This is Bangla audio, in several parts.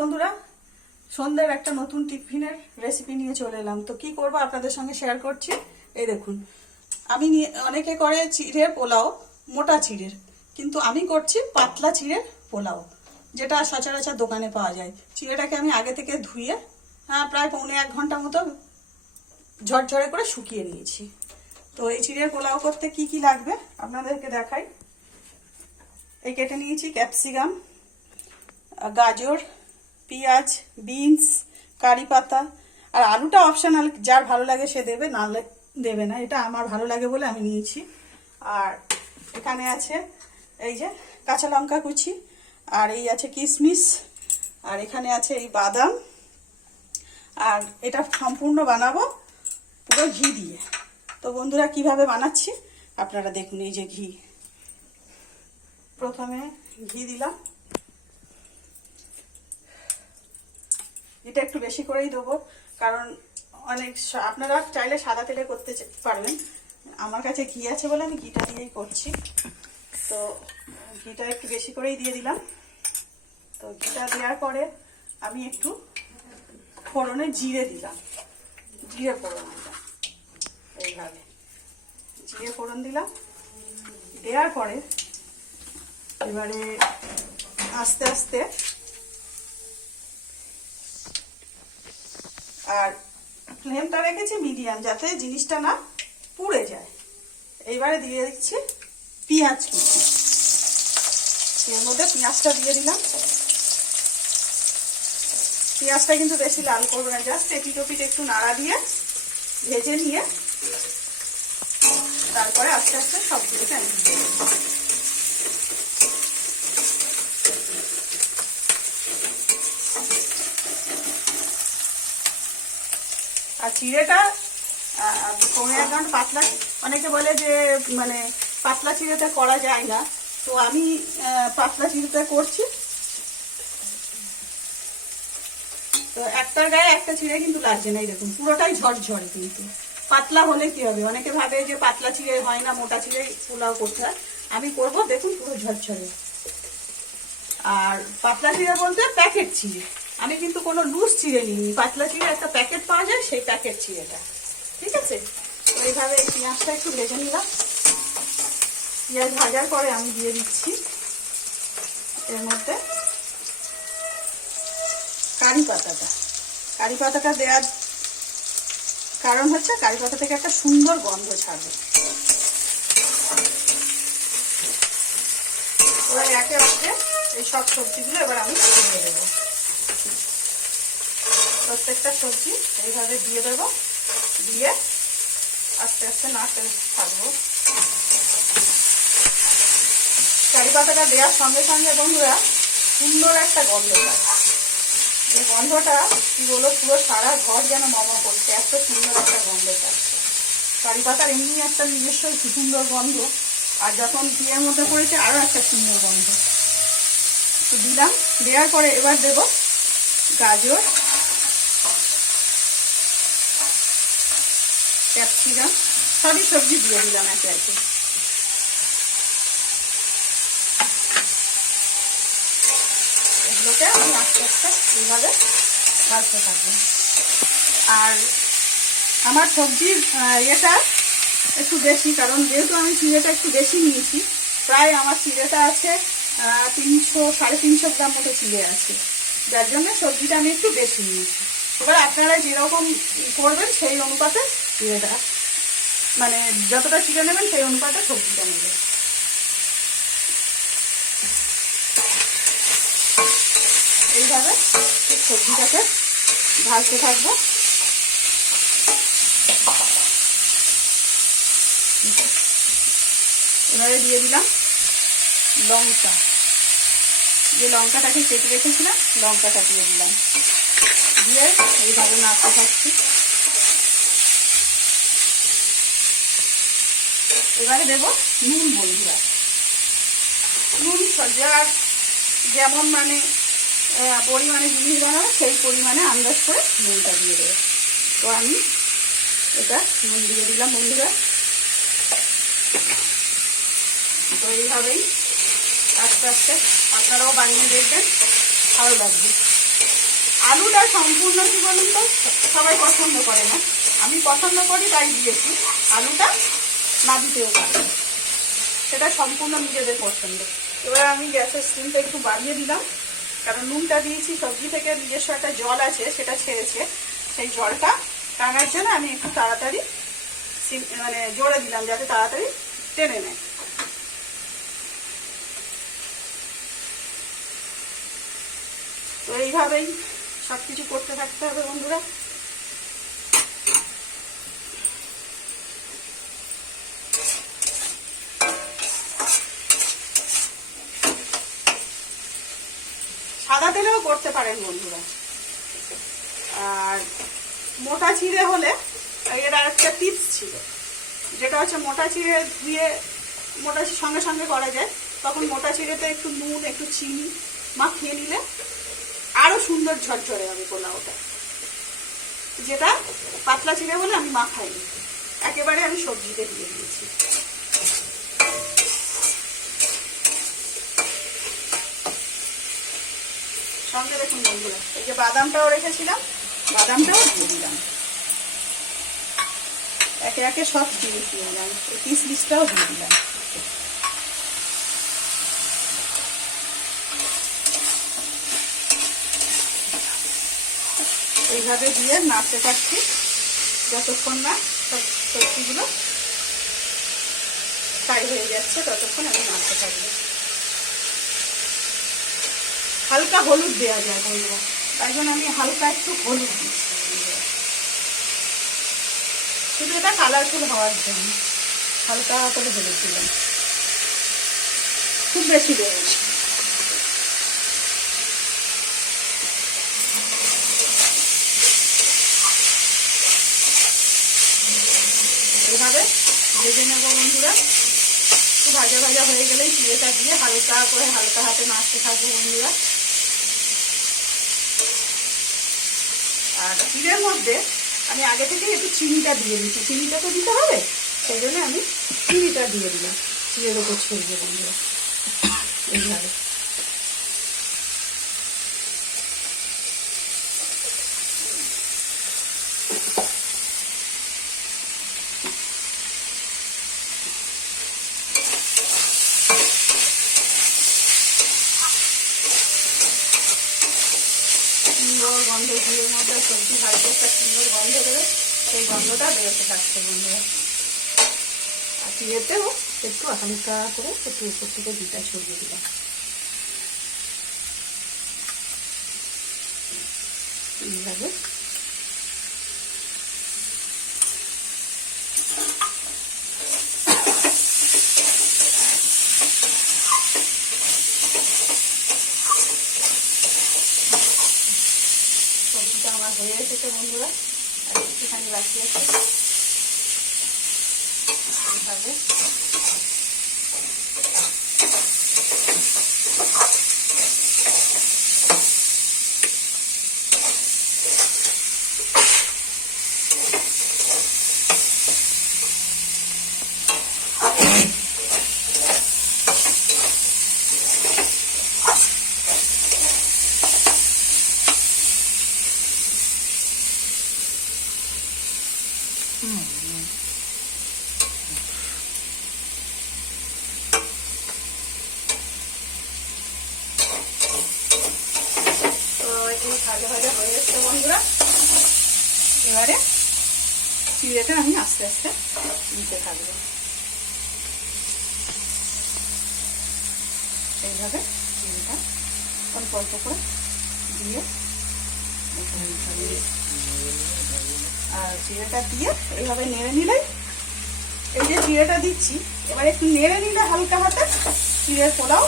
বন্ধুরা, সন্ধ্যের একটা নতুন টিফিনের রেসিপি নিয়ে চলে এলাম। তো কি করব আপনাদের সঙ্গে শেয়ার করছি। এই দেখুন, আমি অনেকে করে চিড়ের পোলাও, মোটা চিড়ের, কিন্তু আমি করছি পাতলা চিড়ের পোলাও, যেটা সচরাচর দোকানে পাওয়া যায়। চিড়েটাকে আমি আগে থেকে ধুয়ে প্রায় 1.5 ঘন্টা মতো ঝরঝরে করে শুকিয়ে নিয়েছি। তো এই চিড়ের পোলাও করতে কি কি লাগবে আপনাদেরকে দেখাই। এই কেটে নিয়েছি ক্যাপসিকাম, গাজর, পেঁয়াজ, বিনস, কারি পাতা, আর আলুটা অপশনাল, যার ভালো লাগে সে দেবে, না দেবে না। এটা আমার ভালো লাগে বলে আমি নিয়েছি। আর এখানে আছে এই যে কাঁচা লঙ্কা কুচি, আর এই আছে কিশমিশ, আর এখানে আছে এই বাদাম। আর এটা সম্পূর্ণ বানাবো পুরো ঘি দিয়ে। তো বন্ধুরা, কিভাবে বানাচ্ছি আপনারা দেখুন। এই যে ঘি, প্রথমে ঘি দিলাম। এটা একটু বেশি করেই দেবো, কারণ আপনারা চাইলে সাদা তেলে করতে পারবেন। আমার কাছে ঘি আছে বলে আমি ঘিটা দিয়েই করছি। তো ঘিটা একটু বেশি করেই দিয়ে দিলাম। তো ঘিটা দেওয়ার পরে আমি একটু ফোড়নে জিরে দিলাম, জিরে ফোড়ন দিলাম। এইভাবে জিরে ফোড়ন দিলাম। দেওয়ার পরে এবারে আস্তে আস্তে, আর ফ্লেমটা রেখেছি মিডিয়াম, যাতে জিনিসটা না পুড়ে যায়। এইবারে দিয়ে দিচ্ছি পেঁয়াজ কুচি। এর মধ্যে পেঁয়াজটা দিয়ে দিলাম। পেঁয়াজটা কিন্তু বেশি লাল করবো না, জাস্ট এপিট ওপিট একটু নাড়া দিয়ে ভেজে নিয়ে তারপরে আস্তে আস্তে সবগুলোকে আমি দিয়ে দেবো। আর চিড়েটা 1.5 ঘন্টা পাতলা, অনেকে বলে যে মানে পাতলা চিড়েতে করা যায় না, তো আমি পাতলা চিড়েতে করছি। তো একটার গায়ে একটা চিড়ে কিন্তু লাগছে না, এই দেখুন পুরোটাই ঝরঝরে। কিন্তু পাতলা হলে কি হবে, অনেকে ভাবে যে পাতলা চিড়ে হয় না, মোটা চিড়ে পোলাও করতে হয়। আমি করবো, দেখুন পুরো ঝরঝরে। আর পাতলা চিড়ে বলতে প্যাকেট চিড়ে, আমি কিন্তু কোনো লুজ চিড়ে নিইনি। পাতলা চিড়ে একটা প্যাকেট পাওয়া যায়, সেই প্যাকেট চিড়েটা। ঠিক আছে, তো এইভাবে এই পেঁয়াজটা একটু ভেজে নিলাম। পেঁয়াজ ভাজার পরে আমি দিয়ে দিচ্ছি এর মধ্যে কারি পাতাটা। কারি পাতাটা দেওয়ার কারণ হচ্ছে কারি পাতা থেকে একটা সুন্দর গন্ধ ছাড়বে। এবার একে একে এই সব সবজিগুলো এবার আমি দিয়ে দেবো। প্রত্যেকটা সবজি এইভাবে দিয়ে দেবো, দিয়ে আস্তে আস্তে নাড়তে থাকবো। কারি পাতাটা দেওয়ার সঙ্গে সঙ্গে বন্ধুরা সুন্দর একটা গন্ধ পায়। যে গন্ধটা কি বলো, পুরো সারা ঘর যেন মমা করছে, এত সুন্দর একটা গন্ধ পাচ্ছে। কারি পাতার এমনি একটা নিজস্ব সুন্দর গন্ধ, আর যখন ঘিয়ের মধ্যে পড়েছে আরো একটা সুন্দর গন্ধ। তো দিলাম, দেওয়ার পরে এবার দেব গাজর, ক্যাপসিকাম, সবই সবজি দিয়ে দিলাম একে একে। এগুলোকে আমি আস্তে আস্তে এইভাবে ভাজতে থাকবো। আর আমার সবজির এটা একটু বেশি, কারণ যেহেতু আমি চিড়েটা একটু বেশি নিয়েছি, প্রায় আমার চিড়েটা আছে 300-350 গ্রাম মতো চিড়ে আছে, যার জন্য সবজিটা আমি একটু বেশি নিয়েছি। এবার আপনারা যেরকম করবেন সেই অনুপাতে চিড়েটা, মানে যতটা চিড়ে নেবেন সেই অনুপাতে সবজিটা নেবেন। এইভাবে সবজিটাকে ভাজতে থাকবো। এবারে দিয়ে দিলাম লঙ্কা, যে লঙ্কাটাকে কেটে রেখেছিলাম লঙ্কাটা দিয়ে দিলাম, দিয়ে এইভাবে নাড়তে থাকছি। এবারে দেবো নুন। বন্ধুরা, নুন যার যেমন মানে পরিমাণে জিনিস বানাবো সেই পরিমাণে আন্দাজ করে নুনটা দিয়ে দেবো। তো আমি এটা নুন দিয়ে দিলাম বন্ধুরা। তো এইভাবেই আস্তে আস্তে আপনারাও বানিয়ে দেখবেন, ভালো লাগবে। আলুটা সম্পূর্ণ কি বলুন তো সবাই পছন্দ করে না, আমি পছন্দ করি তাই দিয়েছি। আলুটা না দিতেও পারে, সেটা সম্পূর্ণ নিজেদের পছন্দ। এবার আমি গ্যাসের স্টিমটা একটু বাড়িয়ে দিলাম, কারণ নুনটা দিয়েছি, সবজি থেকে নিজস্ব একটা জল আছে সেটা ছেড়েছে, সেই জলটা টানার জন্য আমি একটু তাড়াতাড়ি মানে জোরে দিলাম যাতে তাড়াতাড়ি টেনে নেয়। তো এইভাবেই সব কিছু করতে থাকতে হবে বন্ধুরা। সাদা তেলেও করতে পারেন বন্ধুরা। আর মোটা চিড়ে হলে এর আর একটা টিপস ছিল, যেটা হচ্ছে মোটা চিড়ে দিয়ে মোটা সঙ্গে সঙ্গে করা যায়, তখন মোটা চিড়েতে একটু নুন একটু চিনি মাখিয়ে নিলে আরো সুন্দর ঝরঝরে হবে পোলাওটা। যেটা পাতলা চিড়ে বলে আমি মাখাইনি, একেবারে আমি সবজিতে দিয়ে দিয়েছি। সঙ্গে দেখুন বন্ধুরা, এই যে বাদামটাও রেখেছিলাম, বাদামটাও দিয়ে দিলাম, একে একে সব দিয়ে দিলাম, এই কিশমিশটাও দিয়ে দিলাম। এইভাবে দিয়ে নাড়তে থাকছি যতক্ষণ না সব সবজিগুলো ফ্রাই হয়ে যাচ্ছে, ততক্ষণ আমি নাড়তে থাকবো। হালকা হলুদ দেওয়া যায় বন্ধুরা, তাই জন্য আমি হালকা একটু হলুদ দিচ্ছি, শুধু এটা কালারফুল হওয়ার জন্য হালকা করে হলুদ দিলাম, খুব বেশি দেবো না। এইভাবে ভেজে নেবো বন্ধুরা। একটু ভাজা ভাজা হয়ে গেলেই চিড়েটা দিয়ে হালকা করে হালকা হাতে নাড়তে থাকবো বন্ধুরা। আর চিড়ের মধ্যে আমি আগে থেকে একটু চিনিটা দিয়ে দিচ্ছি, চিনিটা তো দিতে হবে, সেই জন্য আমি চিনিটা দিয়ে দিলাম চিড়ের ওপর ছড়িয়ে বন্ধুরা। এইভাবে সুন্দর গন্ধ, ঘিয়ের মধ্যে সবজি ভাজতে একটা সুন্দর গন্ধ দেবে, সেই গন্ধটা বেরোতে থাকছে বন্ধুরা। আর চিড়েতেও একটু হালকা করে একটু উপর থেকে ঘিটা ছড়িয়ে দিলাম। এইভাবে সবজিটা আমার হয়ে এসেছে বন্ধুরা, আর একটুখানি বাকি আছে। এইভাবে ভাজা ভাজা হয়ে যাচ্ছে বন্ধুরা। এবারে চিড়েটা আমি আস্তে আস্তে দিতে থাকবো, এইভাবে চিড়েটা অল্প অল্প করে দিয়ে, আর চিড়েটা দিয়ে এইভাবে নেড়ে নিলে, এই যে চিড়েটা দিচ্ছি এবার একটু নেড়ে নিলে হালকা হাতে চিড়ের পোলাও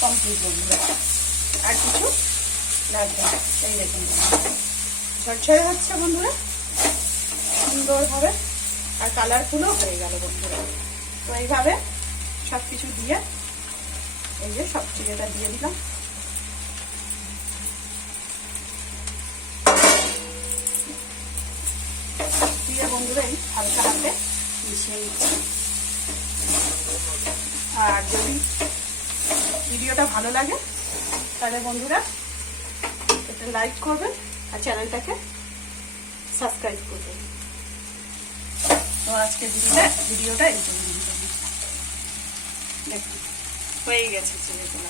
কমপ্লিট বন্ধুরা। আর কিছু লাগবে না। এই দেখুন ঝরঝরে হচ্ছে বন্ধুরা সুন্দরভাবে, আর কালারফুলও হয়ে গেল বন্ধুরা। তো এইভাবে সব কিছু দিয়ে এই যে সব চিড়েটা দিয়ে দিলাম, দিয়ে বন্ধুরা এই হালকা হাতে মিশিয়ে নিচ্ছি। আর যদি ভিডিওটা ভালো লাগে তাহলে বন্ধুরা একটা লাইক করবেন, আর চ্যানেলটাকে সাবস্ক্রাইব করবেন। তো আজকে ভিডিওটা এই জন্য দেখুন হয়ে গেছে চিড়ে পোলাও।